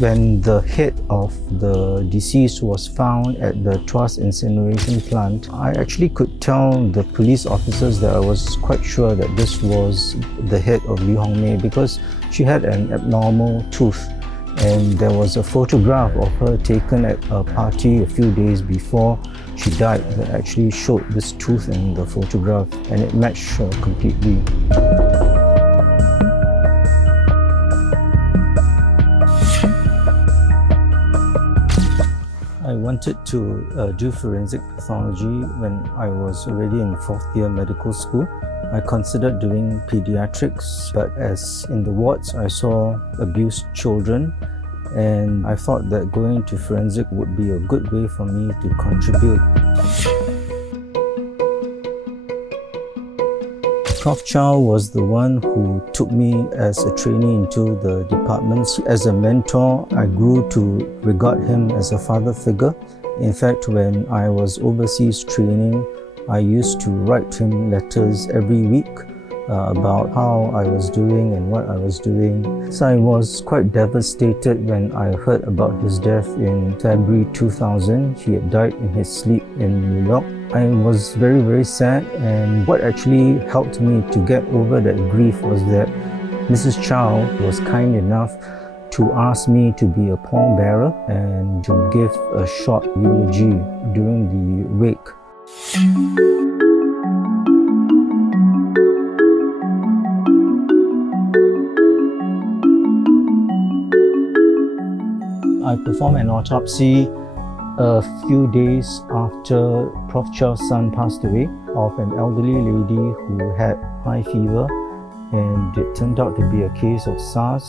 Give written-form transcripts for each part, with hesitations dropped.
When the head of the deceased was found at the Tuas incineration plant, I actually could tell the police officers that I was quite sure that this was the head of Li Hongmei because she had an abnormal tooth. And there was a photograph of her taken at a party a few days before she died that actually showed this tooth in the photograph, and it matched her completely. I wanted to do forensic pathology when I was already in fourth year medical school. I considered doing pediatrics, but as in the wards I saw abused children, and I thought that going to forensic would be a good way for me to contribute. Prof Chow was the one who took me as a trainee into the department. As a mentor, I grew to regard him as a father figure. In fact, when I was overseas training, I used to write him letters every week about how I was doing and what I was doing. So I was quite devastated when I heard about his death in February 2000. He had died in his sleep in New York. I was very, very sad, and what actually helped me to get over that grief was that Mrs. Chow was kind enough to ask me to be a pallbearer and to give a short eulogy during the wake. I performed an autopsy a few days after Prof Chow's son passed away of an elderly lady who had high fever, and it turned out to be a case of SARS.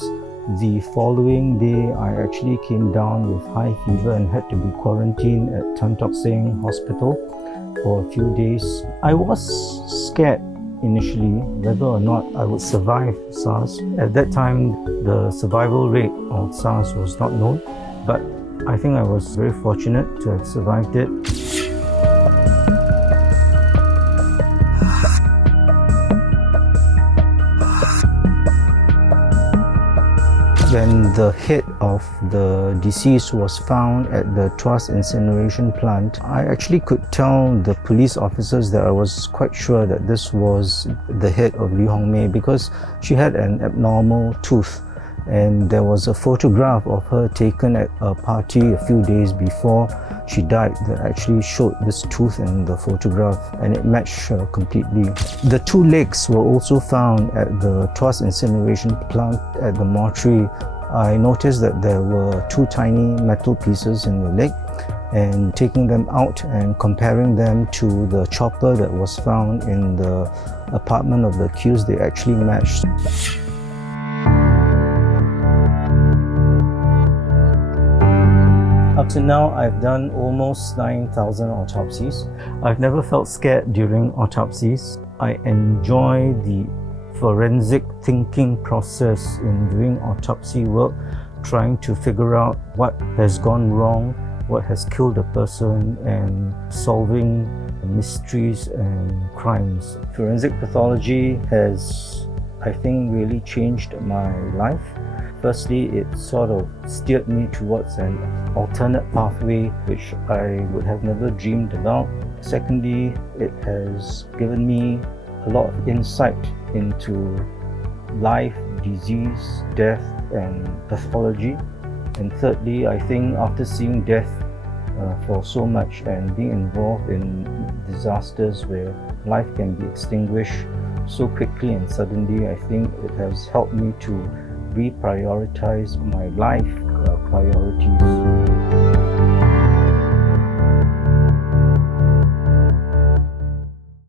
The following day, I actually came down with high fever and had to be quarantined at Tan Tock Seng Hospital for a few days. I was scared initially whether or not I would survive SARS. At that time, the survival rate of SARS was not known, but I think I was very fortunate to have survived it. When the head of the deceased was found at the Tuas incineration plant, I actually could tell the police officers that I was quite sure that this was the head of Li Hongmei because she had an abnormal tooth. And there was a photograph of her taken at a party a few days before she died that actually showed this tooth in the photograph, and it matched her completely. The two legs were also found at the Tuas incineration plant at the mortuary. I noticed that there were two tiny metal pieces in the leg, and taking them out and comparing them to the chopper that was found in the apartment of the accused, they actually matched. Up to now, I've done almost 9,000 autopsies. I've never felt scared during autopsies. I enjoy the forensic thinking process in doing autopsy work, trying to figure out what has gone wrong, what has killed a person, and solving mysteries and crimes. Forensic pathology has, I think, really changed my life. Firstly, it sort of steered me towards an alternate pathway which I would have never dreamed about. Secondly, it has given me a lot of insight into life, disease, death, and pathology. And thirdly, I think after seeing death for so much and being involved in disasters where life can be extinguished so quickly and suddenly, I think it has helped me to reprioritize my life priorities.